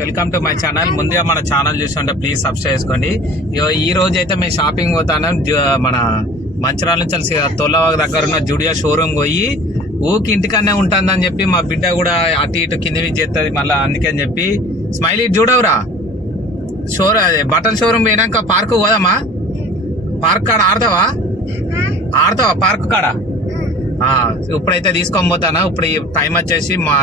Welcome to my channel. ముందుగా మన channel చూసుకుంటే ప్లీజ్ సబ్స్క్రైబ్ చేసుకోండి. ఇగో ఈ రోజు అయితే మేము షాపింగ్ పోతాను. మన మంచిరాల నుంచి కలిసి దగ్గర ఉన్న జుడియో షోరూమ్ పోయి ఊకి ఇంటికనే ఉంటుందని చెప్పి మా బిడ్డ కూడా అటు ఇటు కింద మీద చేస్తుంది మళ్ళీ అందుకని చెప్పి స్మైలీ చూడవురా. షోరూ అదే బట్టల షోరూమ్ పోయినాక పార్క్ పోదామా? పార్క్ కాడ ఆడతావా? ఆడతావా పార్క్ కాడ? ఇప్పుడైతే తీసుకొని పోతాను. ఇప్పుడు ఈ టైం వచ్చేసి మా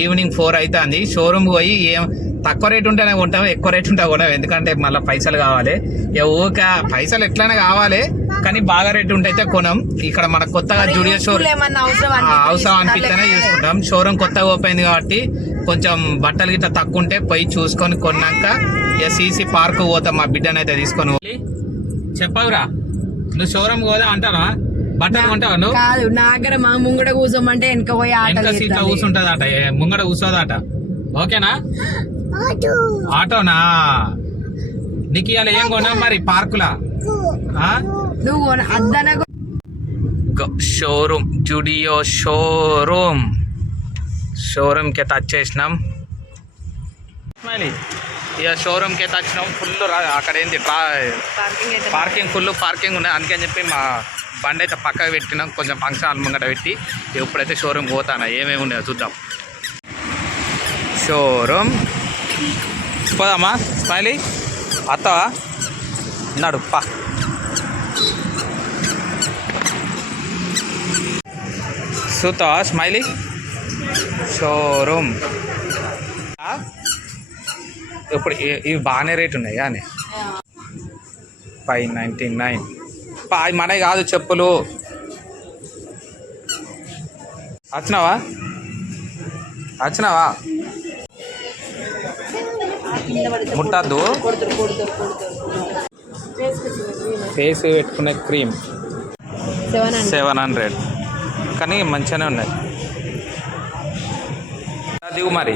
ఈవినింగ్ ఫోర్ అవుతుంది షోరూమ్ పోయి ఏం తక్కువ రేట్ ఉంటేనే కొంటాం ఎక్కువ రేట్ ఉంటే కొనాం ఎందుకంటే మళ్ళీ పైసలు కావాలి. ఇక ఊక పైసలు ఎట్లనే కావాలి కానీ బాగా రేట్ ఉంటే అయితే కొనం. ఇక్కడ మన కొత్తగా జూడియో షోరూమ్ అవసరం. అనిపిస్తేనే చూసుకుంటాం. షోరూమ్ కొత్తగా ఓపెన్ అయింది కాబట్టి కొంచెం బట్టలు గిట్ట తక్కువ ఉంటే పోయి చూసుకొని కొన్నాక ఇక సీసీ పార్క్ పోతాం. మా బిడ్డనైతే తీసుకొని చెప్పవురా. నువ్వు షోరూమ్ పోదా అంటారా బట్టలు కొంటావా నువ్వు? కాదు నా దగ్గర మా ముంగడ కూర్చోమంటే వెనక పోయి సీట్లో. కూర్చుంటదట ముంగడ కూర్చోదట ఓకేనా? ఆటోనా? నీకు ఇవాళ ఏం కొన్నావు మరి పార్కులా? ఆ? నువ్వు కొన- అద్దన గ- షోరూమ్ జుడియో షోరూమ్. షోరూమ్కి అయితే వచ్చేసినాం స్మైలీ ఇక షోరూమ్కి అయితే వచ్చినాం ఫుల్ అక్కడ ఏంటి ట్రా- పార్కింగ్ ఫుల్ పార్కింగ్ ఉన్నాయి అందుకని చెప్పి మా బండి అయితే పక్కకు పెట్టినాం. కొంచెం ఫంక్షన్ హాల్ ముంగట పెట్టి ఇప్పుడైతే షోరూమ్ పోతాను ఏమేమి ఉన్నాయో చూద్దాం. షోరూమ్. పోదామా? స్మైలీ? అత్తవా? నడు పా. చూస్తావా స్మైలీ? షోరూమ్. ఇప్పుడు ఇవి బాగానే రేట్ ఉన్నాయి కానీ. Five ninety nine. అవి మనవి కాదు చెప్పులు. వచ్చినావా? వచ్చినావా? ముట్టద్దు ఫేస్ పెట్టుకునే క్రీమ్. Seven hundred. కానీ మంచిగానే ఉన్నాయి. దిగు మరి.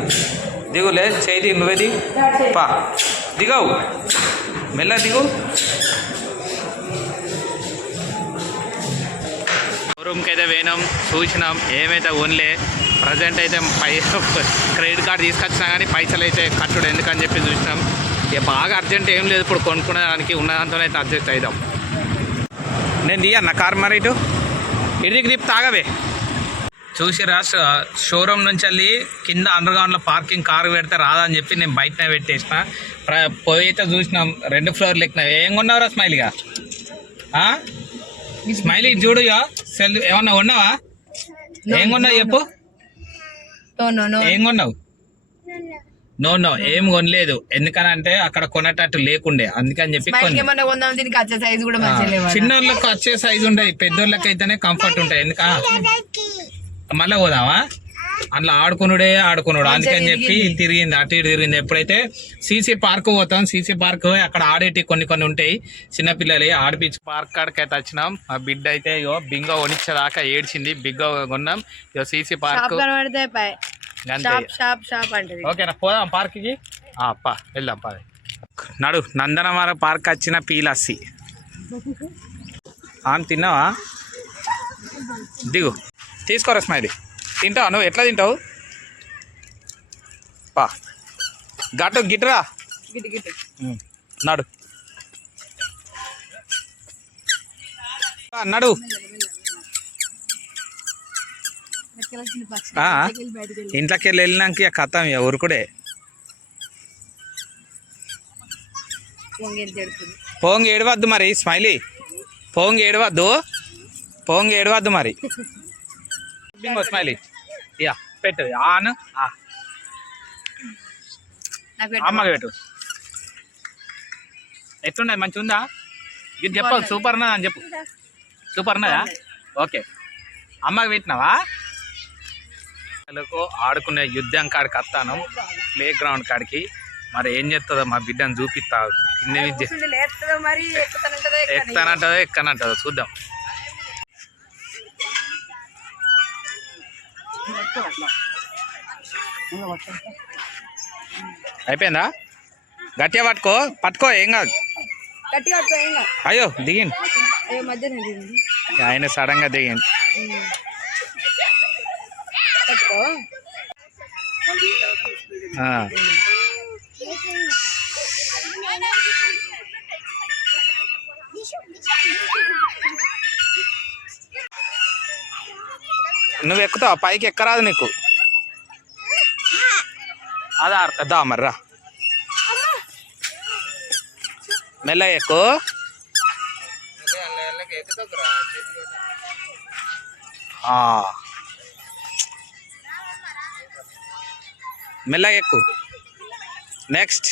దిగులే చేయి దిగు నువ్వే దిగు. పా. దిగవు. మెల్ల దిగు. షోరూమ్కి అయితే పోయినాం చూసినాం ఏమైతే ఓన్లే ప్రజెంట్ అయితే పై క్రెడిట్ కార్డ్ తీసుకొచ్చినా కానీ పైసలు అయితే కట్టుడు ఎందుకని చెప్పి చూసినాం. ఇక బాగా అర్జెంట్ ఏం లేదు ఇప్పుడు కొనుక్కునే దానికి ఉన్నదాంతో అయితే అడ్జస్ట్ అవుదాం నేను దియన్న కార్ మరి ఇటు? ఇటుకి తిప్పి తాగవే. చూసిరా షోరూమ్ నుంచి వెళ్ళి కింద అండర్ గ్రౌండ్లో పార్కింగ్ కారు పెడితే రాదని చెప్పి నేను బయటనే పెట్టేసిన. ప్ర- పోయి అయితే చూసినాం రెండు ఫ్లోర్లు ఎక్కినా. ఏం కొన్నావురా స్మైలీగా? ఆ? స్మైలీ చూడు ఇక సెల్ ఏమన్నా కొన్నావా? ఏం కొన్నావు చెప్పు. నో నో నో ఏం కొన్నావు? నో నో ఏం కొనలేదు. ఎందుకనంటే అక్కడ కొనేటట్టు లేకుండే. అందుకని చెప్పి ఏమన్నా కొందాం దీనికి వచ్చే సైజ్ కూడా చిన్నోళ్ళకి వచ్చే సైజు ఉంటాయి పెద్దోళ్ళకి అయితేనే కంఫర్ట్ ఉంటాయి ఎందుక మళ్ళీ పోదామా? అట్లా ఆడుకునుడే ఆడుకున్నాడు అందుకని చెప్పి తిరిగింది అటు ఇటు తిరిగింది ఎప్పుడైతే సీసీ పార్క్ పోతాం సీసీ పార్క్ అక్కడ ఆడేటి కొన్ని కొన్ని ఉంటాయి. చిన్నపిల్లలు ఆడిపించి పార్క్ కాడికి అయితే వచ్చినాం. ఆ బిడ్డ అయితే ఇగో బింగ కొనిచ్చేదాకా ఏడ్చింది. బిగ్గ కొన్నాం. ఇగో సీసీ పార్క్. షాప్ కనబడితే పై. అంతే షాప్ షాప్ షాప్ అంటది. ఓకేనా? పోదాం పార్క్కి. పా వెళ్దాం పా నడు నందనవర పార్క్ వచ్చిన పీలస్సి ఆమె తిన్నావా? దిగు. తీసుకోరా స్మైలీ. తింటావా నువ్వు? ఎట్లా తింటావు? పా. గట్టు గిట్టురా గిటి గిటి ఉమ్, నడు. నడు. ఇంట్లోకి వెళ్ళి వెళ్ళినాక ఇక కథం పొంగేది జడుతుంది పోంగి ఏడవద్దు మరి స్మైలీ. పోంగి ఏడవద్దు పోంగి ఏడవద్దు మరి. బింగో స్మైలీ యా పెట్టు. ఆన్ ఆ. అమ్మకి పెట్టు. ఎట్లున్నది మంచిగా ఉందా ఇది చెప్పు సూపర్ ఉన్నదా అని చెప్పు. సూపర్ ఉన్నదా? ఓకే అమ్మకి పెట్టినావా? పిల్లలకు ఆడుకునే యుద్ధం కాడికి వస్తాను. ప్లే గ్రౌండ్ కాడికి. మరి ఏం చేస్తుందో మా బిడ్డను చూపిస్తా. కింద ఎక్కుతానంటదో ఎక్కనంటదో చూద్దాం. అయిపోయిందా? గట్టిగా పట్టుకో. పట్టుకో ఏం కాదు. అయ్యో దిగింది ఆయన సడన్గా దిగింది నువ్వు ఎక్కుతావు? పైకి ఎక్కరాదు నీకు. అదా దా మర్రా మెల్ల ఎక్కు. మెల్లగా ఎక్కు. నెక్స్ట్.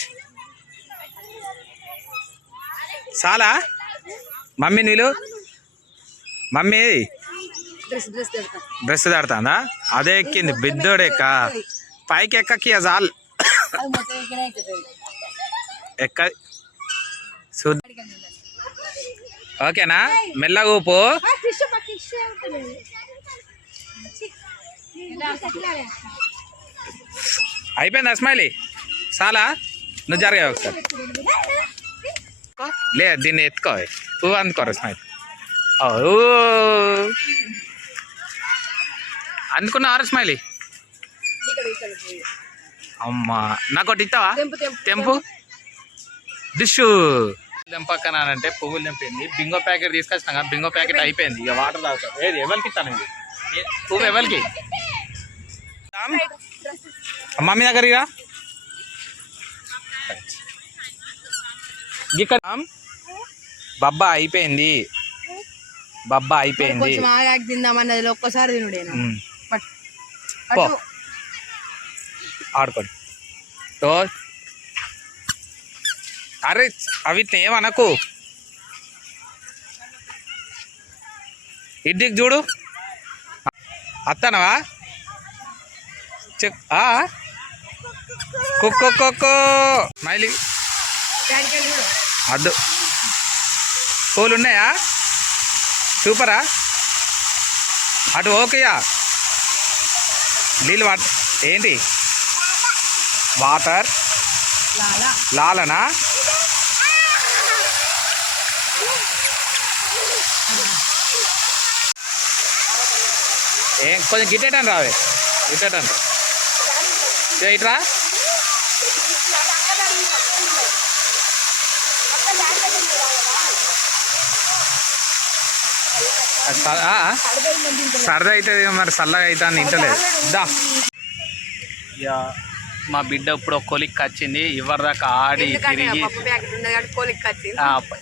చాలా మమ్మీ నీళ్ళు? మమ్మీ. డ్రెస్ దాడుతుందా అదే ఎక్కింది బిద్దోడెక్క పైకి ఎక్కకి చాలు. ఎక్క ఓకేనా? మెల్లగా ఊపు. అయిపోయిందా స్మైలీ? చాలా నువ్వు జరగా ఒకసారి. లే దీన్ని ఎత్తుకో. పువ్వు అందుకోరు స్మైల్. ఓ అందుకున్నావారా స్మైలీ? ఇక్కడ ఇక్కడ అమ్మా నాకు ఒకటి ఇస్తావా తెంపు. డిష్ తెంపక్కన అంటే పువ్వులు తెంపింది. బింగో ప్యాకెట్ తీసుకొచ్చినా కదా, బింగో ప్యాకెట్ అయిపోయింది. ఇక వాటర్ తాగుతాం. ఏది ఎవరికి ఇస్తాను ఇది? పువ్వు ఎవరికి? మమ్మీ దగ్గరికి రా. ఇక్కడ బబ్బా అయిపోయింది. బబ్బా అయిపోయింది. ఒక్కసారి తినుడేనా? పో. ఆడుకోండి. తో అరే అవి ఏమనకు ఇంటికి చూడు. అత్తనవా? చెక్ ఆ. కుక్కో కుక్కో. మైలి. అద్దు పూలు ఉన్నాయా సూపరా? అటు ఓకేయా? నీళ్ళు వాట్ ఏంటి? వాటర్? లాలా. లాలనా? ఏం కొంచెం గిట్టేటని రావే. గిట్టేటని ఇట్రా అది స- ఆ? సరదా అవుతుంది మరి చల్లగా అవుతుంది ఇంటలేదు దా. ఇక మా బిడ్డ ఇప్పుడు ఒక కొలిక్ వచ్చింది ఇవ్వరిదాకా ఆడి తిరిగి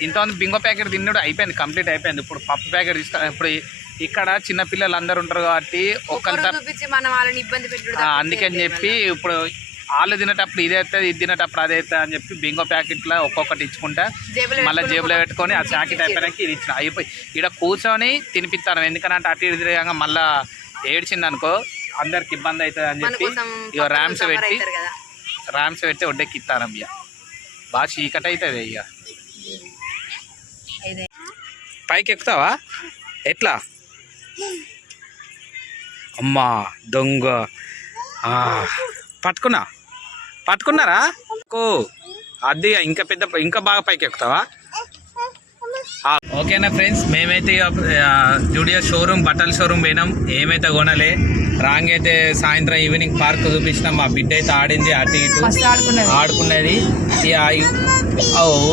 ఇంతమంది బింగో ప్యాకెట్ తిన్నాడు అయిపోయింది కంప్లీట్ అయిపోయింది. ఇప్పుడు పప్పు ప్యాకెట్ తీసుకు ఇప్పుడు ఇక్కడ చిన్న పిల్లలు అందరు ఉంటారు కాబట్టి ఒక్కరు అందుకని చెప్పి ఇప్పుడు వాళ్ళు తినేటప్పుడు ఇది అవుతుంది ఇది తినేటప్పుడు అది అవుతుంది అని చెప్పి బింగో ప్యాకెట్లో ఒక్కొక్కటి ఇచ్చుకుంటా. మళ్ళీ జేబులో పెట్టుకొని ఆ ప్యాకెట్ అయిపోయాక ఇది ఇచ్చిన. అయిపోయి ఇక్కడ కూర్చొని తినిపిస్తాను ఎందుకంటే అటు ఇటు తిరగంగా మళ్ళీ ఏడ్చింది అనుకో అందరికి ఇబ్బంది అవుతుంది అని చెప్పి ఇక ర్యామ్స్ పెట్టి ర్యామ్స్ పెట్టి ఒడ్డెక్కి ఇస్తాను ఇక బాగా చీకటి అవుతుంది ఇక పైకి ఎక్కుతావా ఎట్లా? అమ్మా దొంగ. పట్టుకున్నా? పట్టుకున్నారా? కో. అది ఇంకా పెద్ద ఇంకా బాగా పైకి ఎక్కుతావా ఓకేనా ఫ్రెండ్స్ మేమైతే జూడియో షోరూమ్ బట్టల షోరూమ్ పోయినాం. ఏమైతే కొనలే రాంగ్ అయితే సాయంత్రం ఈవినింగ్ పార్క్ చూపించినాం. మా బిడ్డ అయితే ఆడింది అటు ఇటు. ఆడుకున్నది.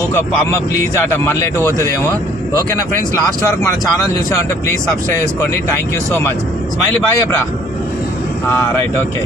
ఒక అమ్మ ప్లీజ్ ఆట మళ్ళీ ఎటు పోతుందేమో. ఓకేనా ఫ్రెండ్స్ లాస్ట్ వరకు మన ఛానల్ చూసామంటే ప్లీజ్ సబ్స్క్రైబ్ చేసుకోండి. Thank you so much. Smiley bye బ్రా రైట్ ఓకే.